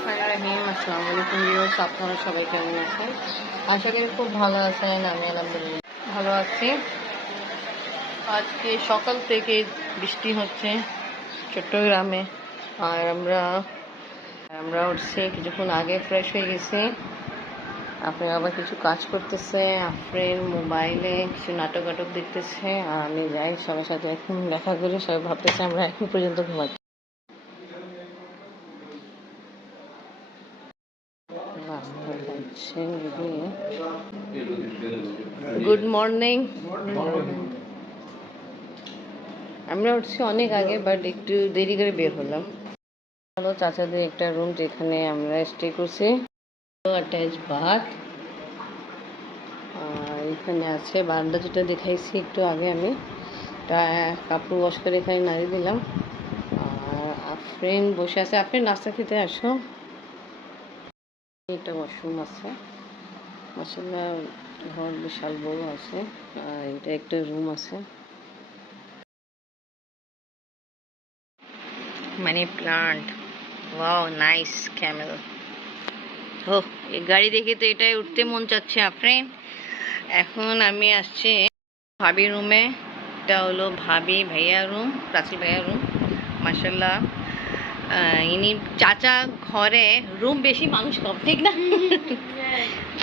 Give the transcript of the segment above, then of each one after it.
আসসালামু আলাইকুম ভিউয়ার্স, আপনারা সবাই কেমন আছেন? আশা করি খুব ভালো আছেন। আমি আলহামদুলিল্লাহ ভালো আছি। আজকে সকাল থেকে বৃষ্টি হচ্ছে চট্টগ্রামে, আর আমরা উঠছি কিছুক্ষণ আগে, ফ্রেশ হয়ে গেছি। আপনি আবার কিছু কাজ করতেছে, আফরিন মোবাইলে কিছু নাটক দেখতেছে, আর আমি যাই সবার সাথে এখন দেখা করে। সবাই ভাবতেছে আমরা এখন পর্যন্ত ঘুমাচ্ছি। Good morning. আমরা উঠছি অনেক আগে, বাট একটু দেরি করে বের হলাম। হলো চাচাদের একটা রুম, যেখানে আমরা স্টে করছি। অ্যাটাচ বাথ, আর এখানে আছে বারান্দা, যেটা দেখাইছি একটু আগে। আমি কাপড় ওয়াশ করে এখানে নাড়িয়ে দিলাম, আর আফরিন বসে আছে। আফরিন নাস্তা খেতে আসো। একটা ওয়াশরুম আছে, মাশাআল্লাহ ঘর বিশাল বড় আছে। আর এটা একটা রুম আছে। Money plant, wow nice camel. ও, এই গাড়ি দেখে তো এটাই উঠতে মন চাচ্ছে আফরিন। এখন আমি আসছি ভাবি রুমে। এটা হলো ভাবি ভাইয়া রুম, প্রাচীর ভাইয়া রুম। মাশাআল্লাহ ইনি চাচা ঘরে, রুম বেশি মানুষ কম, ঠিক না?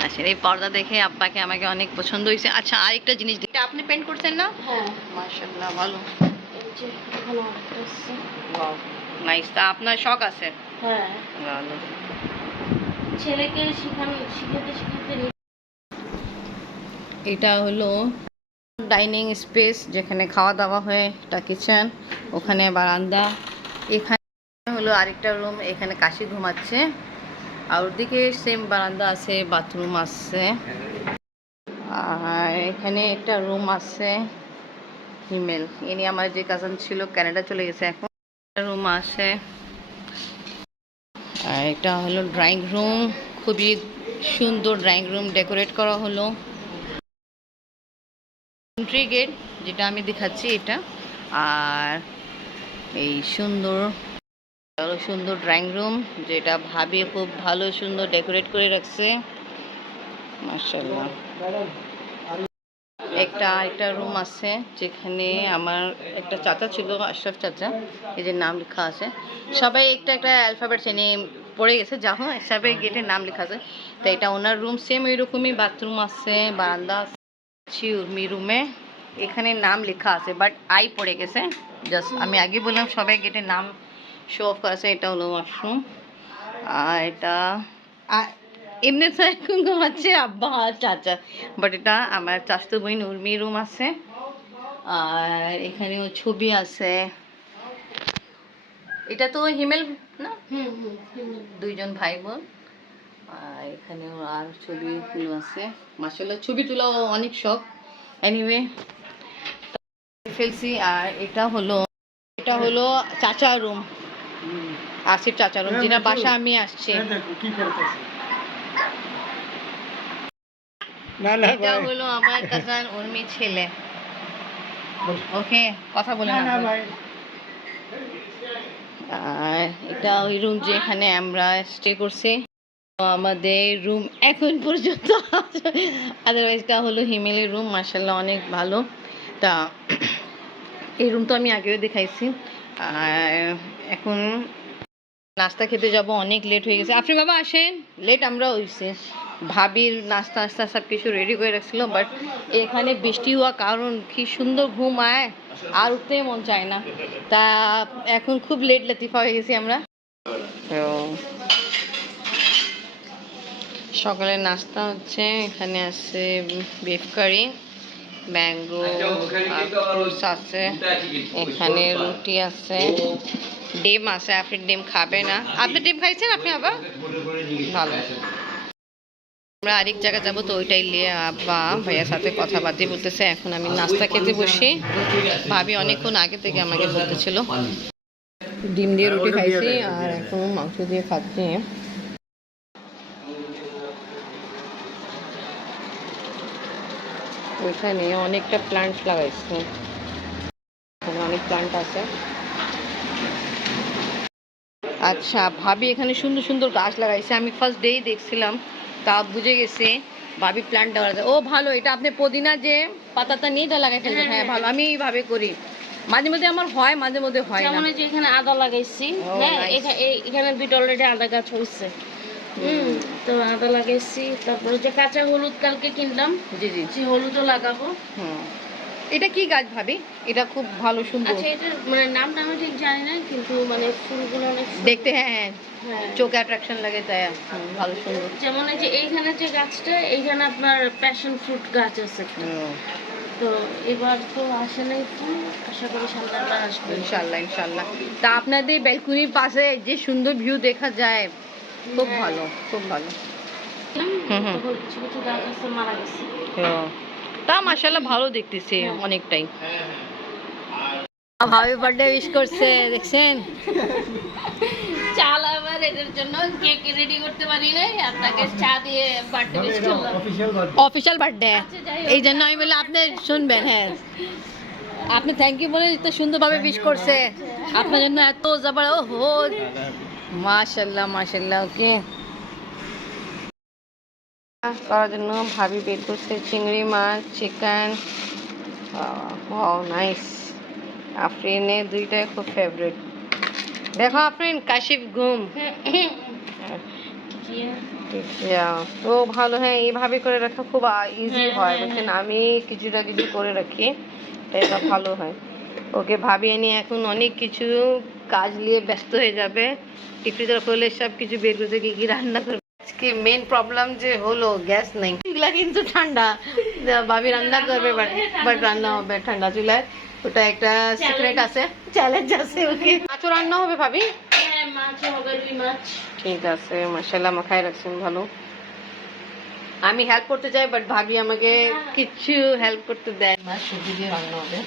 আচ্ছা, এই পর্দা দেখে আব্বাকে আমাকে অনেক পছন্দ হয়েছে। আচ্ছা, আরেকটা জিনিস, এটা আপনি পেন্ট করছেন না? হ্যাঁ, মাশাআল্লাহ ভালো। Wow nice. তা আপনার শখ আছে? হ্যাঁ, ভালো। ছেলেকে শিখাতে। এটা হলো ডাইনিং স্পেস, যেখানে খাওয়া দাওয়া হয়। এটা কিচেন, ওখানে বারান্দা। এখানে হলো আরেকটা রুম, এখানে কাশি ঘুমাচ্ছে। আর ওদিকে সেম বারান্দা আছে, বাথরুম আছে। আর এখানে একটা রুম আছে হিমেল, ইনি আমার যে কাজিন ছিল, কানাডা চলে গেছে এখন। রুম আছে। আর এটা হলো ড্রয়িং রুম, খুবই সুন্দর ড্রয়িং রুম ডেকোরেট করা হলো। এন্ট্রি গেট যেটা আমি দেখাচ্ছি এটা। আর এই সুন্দর ড্রয়িং রুম, যেটা ভাবি খুব ভালো সুন্দর ডেকোরেট করে রাখছে, মাশাআল্লাহ। একটা রুম আছে, যেখানে আমার একটা চাচা ছিল, আশরাফ চাচা, এই যে নাম লেখা আছে। সবাই একটা অ্যালফাবেট চেনে পড়ে গেছে, যা হোক সবাই গেটের নাম লেখা আছে। তো এটা ওনার রুম, সেম এরকমই বাথরুম আছে, বারান্দা আছে উর্মি রুমে। এখানে নাম লেখা আছে, বাট আই পড়ে গেছে। জাস্ট আমি আগে বললাম সবাই গেটের নাম শো অফ করেছে। এটা হলো ওয়াশরুম। আর এটা এমনি তো এখন ঘুমাচ্ছে আব্বা আর চাচা, বাট এটা আমার চাচতো বোন উর্মি রুম আছে। আর এখানেও ছবি আছে। এটা তো হিমেল না? দুইজন ভাই বোন। আর এখানেও আর ছবিগুলো আছে। মাশাআল্লাহ ছবি তোলাও অনেক শখ। এনিওয়ে ফেলছি। আর এটা হলো চাচা রুম, আসিফ চাচা রুম, যেটা বাসা আমি আসছি। এটা হলো আমার কাজিন উর্মি ছেলে। ওকে, কথা বলে না ভাই। আর এটা ওই রুম যেখানে আমরা স্টে করছি, আমাদের রুম এখন পর্যন্ত। আদারওয়াইজটা হলো হিমেলের রুম, মাশাআল্লাহ অনেক ভালো। তা এই রুম তো আমি আগেও দেখাইছি। আর এখন নাস্তা খেতে যাব, অনেক লেট হয়ে গেছে। আপনি বাবা আসেন, লেট আমরা হয়েছে। ভাবির নাস্তা সব কিছু রেডি করে রাখছিল, বাট এখানে বৃষ্টি হওয়া কারণ কি সুন্দর ঘুম আয়, আর উঠতে মন চায় না। তা এখন খুব লেট লতিফা হয়ে গেছি আমরা। তো সকালের নাস্তা হচ্ছে, এখানে আছে বিফ কারি, ম্যাঙ্গো ফ্রুটস আছে, এখানে রুটি আছে, ডিম আছে। আপনি ডিম খাবে না? আপনি ডিম খাইছেন? আপনি আবার ভালো। আমরা আরেক জায়গায় যাবো, তো ওইটাই নিয়ে আব্বা ভাইয়ার সাথে কথাবার্তা বলতেছে। এখন আমি নাস্তা খেতে বসি। ভাবি অনেকক্ষণ আগে থেকে আমাকে বলতেছিল। ডিম দিয়ে রুটি খাইছি, আর এখন মাংস দিয়ে খাচ্ছি। ওইখানে অনেকটা প্লান্ট লাগাইছে, অনেক প্লান্ট আছে। আচ্ছা, ভাবি এখানে সুন্দর সুন্দর গাছ লাগাইছে। আমি ফার্স্ট ডেই দেখছিলাম, তা বুঝে গেছে ভাবি প্ল্যান্ট লাগাতে। ও ভালো, এটা আপনি পুদিনা যে পাতাটা নিয়ে এটা লাগাই ফেলছেন। হ্যাঁ ভালো, আমি এইভাবে করি, মাঝে মধ্যে আমার হয়, মাঝে মধ্যে হয় না। যেমন এই যে এখানে আদা লাগাইছি, হ্যাঁ এখানে দুইটা অলরেডি আদা গাছ হইছে। তো আদা লাগাইছি, তারপরে যে কাঁচা হলুদ কালকে কিনলাম, জি জি, সেই হলুদও লাগাবো। এটা কি গাছ ভাবি? এটা খুব ভালো সুন্দর। আচ্ছা, এটা মানে নামটা আমি ঠিক জানি না, কিন্তু মানে ফুলগুলো অনেক দেখতে, হ্যাঁ হ্যাঁ, চোখে অ্যাট্রাকশন লাগে, তাই ভালো সুন্দর। যেমন এই যে এইখানে যে গাছটা, এইখানে আপনার প্যাশন ফ্রুট গাছ আছে একটা। তো এবার তো আসে নাই ফুল, আশা করি সামনেবার আসবে ইনশাআল্লাহ ইনশাআল্লাহ। তা আপনাদের ব্যালকনির পাশে যে সুন্দর ভিউ দেখা যায়, খুব ভালো, খুব ভালো। তখন কিছু কিছু গাছ আছে মারা গেছে। তা মাশাআল্লাহ ভালো দেখতেছি অনেকটাই। হ্যাপি বার্থডে উইশ করছে, দেখছেন? চাল আবার এটার জন্য কেক রেডি করতে পারি নাই, আপনাকে চা দিয়ে বার্থডে উইশ করলাম। অফিশিয়াল বার্থডে, এই জন্য আমি বলে আপনি শুনবেন। হ্যাঁ, আপনি থ্যাংক ইউ বলে এত সুন্দরভাবে উইশ করছে, আপনার জন্য এত জবর। ওহো মাশাআল্লাহ মাশাআল্লাহ। ওকে, করার জন্য ভাবি বের করছে চিংড়ি মাছ, চিকেন। Wow nice. আফরিনের দুইটাই খুব ফেভারিট। দেখো আফরিন, কাশিফ ঘুম। তো ভালো, হ্যাঁ এইভাবে করে রাখা খুব ইজি হয়, বুঝছেন? আমি কিছুটা কিছু করে রাখি, এটা ভালো হয়। ওকে ভাবি এনে এখন অনেক কিছু কাজ নিয়ে ব্যস্ত হয়ে যাবে। টিফিন করলে সব কিছু বের করতে কি কি রান্না করবে। আজকে মেন প্রবলেম যে হলো গ্যাস নেই, চুলা কিন্তু ঠান্ডা, ভাবি রান্না করবে বাট রান্না হবে ঠান্ডা চুলায়, ওটা একটা সিক্রেট আছে, চ্যালেঞ্জ আছে। ওকে, মাছও রান্না হবে ভাবি? হ্যাঁ, মাছ হবে, রুই মাছ। ঠিক আছে, মাশাআল্লাহ মাখায় রাখছেন ভালো। আমি হেল্প করতে চাই, বাট ভাবি আমাকে কিছু হেল্প করতে দেয় না, সবজি দিয়ে রান্না হবে।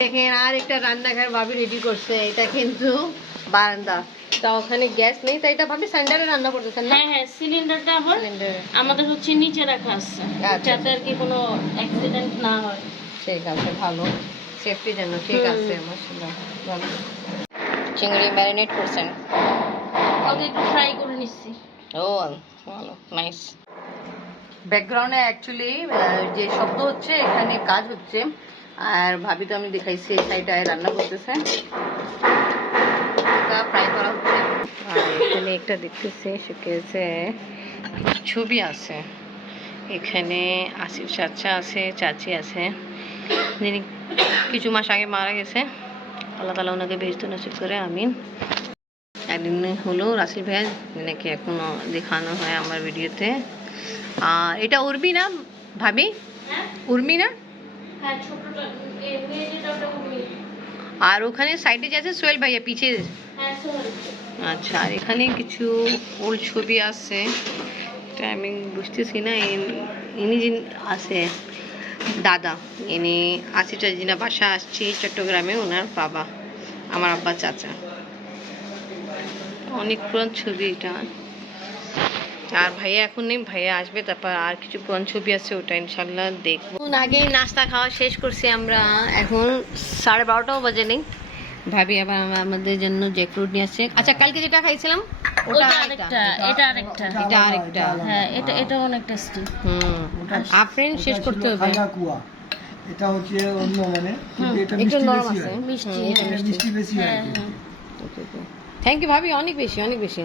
দেখেন আর একটা রান্নাঘর ভাবি রেডি করছে, এটা কিন্তু বারান্দা, তা ওখানে গ্যাস নেই, তাই এটা ভাবি সিলিন্ডারে রান্না করতেছেন না? হ্যাঁ হ্যাঁ, সিলিন্ডারটা আমাদের হচ্ছে নিচে রাখা আছে, যাতে আর কি কোনো অ্যাক্সিডেন্ট না হয়। ঠিক আছে, ভালো, সেফটির জন্য। ঠিক আছে, মাশাআল্লাহ ভালো। চিংড়ি ম্যারিনেট করছেন? আগে একটু ফ্রাই করে নিচ্ছি। ও ভালো, নাইস। ব্যাকগ্রাউন্ডে অ্যাকচুয়ালি যে শব্দ হচ্ছে, এখানে কাজ হচ্ছে, আর ভাবি তো আমি দেখাইছি এই সাইডে রান্না করতেছে, ফ্রাই করা হচ্ছে। আর এখানে একটা দেখতেছে শুকিয়েছে, ছবি আছে এখানে, আসিফ চাচা আছে, চাচি আছে, যিনি কিছু মাস আগে মারা গেছে, আল্লাহ তাআলা ওনাকে বেহেশত নসিব করে, আমিন। একদিন হলো রাসিল ভাই নাকি এখনো দেখানো হয় আমার ভিডিওতে। আর এটা উর্মি না ভাবি? উর্মি না? আর ওখানে সাইডে যে আছে সোহেল ভাইয়া পিছে। আচ্ছা, আর এখানে কিছু ওল্ড ছবি আছে, আমি বুঝতেছি না, ইনি আছে দাদা, ইনি আসিফ জিনা বাসা আসছি চট্টগ্রামে, ওনার বাবা, আমার আব্বা চাচা। অনেক পুরান ছবি এটা। আর ভাইয়া এখন নেই, ভাইয়া আসবে, তারপর আর কিছু পুরান ছবি আছে, ওটা ইনশাল্লাহ দেখবো। আগে নাস্তা খাওয়া শেষ করছি আমরা, এখন 12:30টাও বাজে নেই। ভাবি আবার আমাদের জন্য জ্যাকফ্রুট নিয়ে আসছে। আচ্ছা, কালকে যেটা খাইছিলাম ওটা আরেকটা, এটা আরেকটা, এটা আরেকটা। হ্যাঁ, এটা অনেক টেস্টি। আফরিন শেষ করতে হবে। এটা হচ্ছে অন্য, মানে এটা একটু নরম মিষ্টি আছে, বেশি হয়, মিষ্টি, এটা মিষ্টি বেশি হয়। থ্যাংক ইউ ভাবি, অনেক বেশি অনেক বেশি।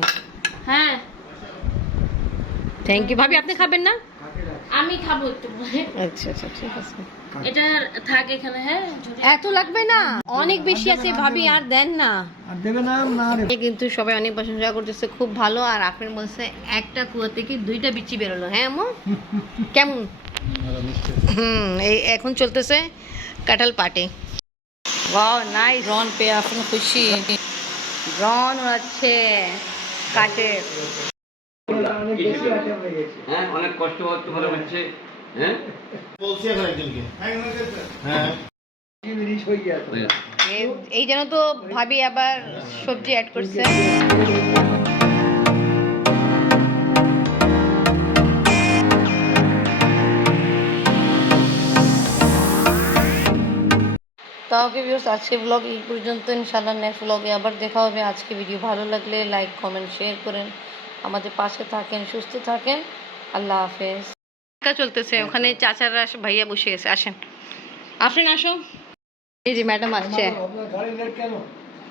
হ্যাঁ, থ্যাংক ইউ ভাবি। আপনি খাবেন না? আমি খাবো একটু পরে। আচ্ছা আচ্ছা, ঠিক আছে। এটা থাক এখানে। হ্যাঁ, এত লাগবে না, অনেক বেশি আছে ভাবি, আর দেন না। আর দেবে না না রে। কিন্তু সবাই অনেক প্রশংসা করতেছে, খুব ভালো। আর আপনার বলছে একটা কুয়া থেকে 2টা বিচি বেরোলো। হ্যাঁ আম্মু, কেমন? এই এখন চলতেছে কাঁঠাল পার্টি। Wow nice. ড্রোন পেয়ে আপনি খুশি? ড্রোন উড়াচ্ছে কাটে। হ্যাঁ, অনেক কষ্ট করতে পারে হচ্ছে। হ্যাঁ, বলছি এখন একজনকে। হ্যাঁ, এই জন্য তো ভাবি আবার সবজি অ্যাড করছে। তো ওকে ভিউয়ার্স, আজকে ব্লগ এই পর্যন্ত। ইনশাআল্লাহ নেক্সট ব্লগে আবার দেখা হবে। আজকে ভিডিও ভালো লাগলে লাইক কমেন্ট শেয়ার করেন, আমাদের পাশে থাকেন, সুস্থ থাকেন। আল্লাহ হাফেজ। চলতেছে ওখানে চাচারা ভাইয়া বসে গেছে, আসেন আফরিন আসো। এই যে ম্যাডাম আসছে, আপনার গাড়ি লেট কেন?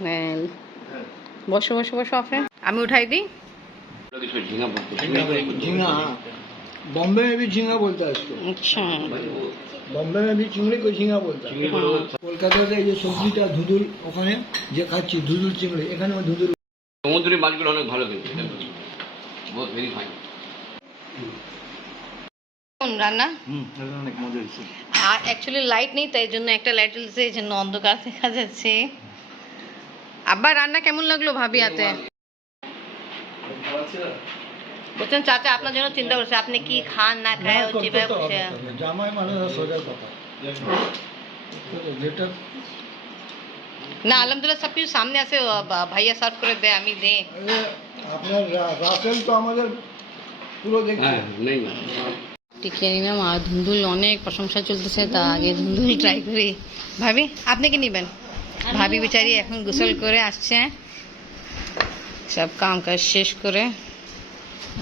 হ্যাঁ, বসো বসো বসো আফরিন, আমি উঠাই দিই। झींगा बोलते हैं। झींगा, हाँ। बॉम्बे में भी झींगा बोलता है इसको। আচ্ছা, बॉम्बे में भी चिंगड़ी को झींगा बोलता है। চিংড়ি বড় কলকাতাতে এই যে সবজিটা ধুদুল, ওখানে যে খাচ্ছি ধুদুল চিংড়ি, এখানে ধুদুল। সমুদ্রের মাছগুলো অনেক ভালো কিন্তু বহুত ভেরি ফাইন। রান্না অনেক মজা হয়েছে। আর অ্যাকচুয়ালি লাইট নেই, তাই জন্য একটা লাইট জ্বলছে, এই জন্য অন্ধকার দেখা যাচ্ছে। আব্বা রান্না কেমন লাগলো ভাবি হাতে? বলছেন চাচা আপনার জন্য চিন্তা করছে, আপনি কি খান না খায় ও চিবায় বসে। জামাই মানে সোজা কথা, যেটা না আলহামদুলিল্লাহ সব কিছু সামনে আছে, ভাইয়া সার্ভ করে দেয়, আমি দে। আপনার রাসেল তো আমাদের পুরো দেখছে। হ্যাঁ নেই না টিকিয়ে নিলাম। আর ধুন্দুল অনেক প্রশংসা চলতেছে, তা আগে ধুন্দুল ট্রাই করি। ভাবি আপনি কি নেবেন? ভাবি বেচারি এখন গোসল করে আসছে, সব কাম কাজ শেষ করে।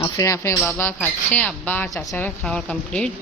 আফরিন বাবা খাচ্ছে, আব্বা চাচারা খাওয়ার কমপ্লিট।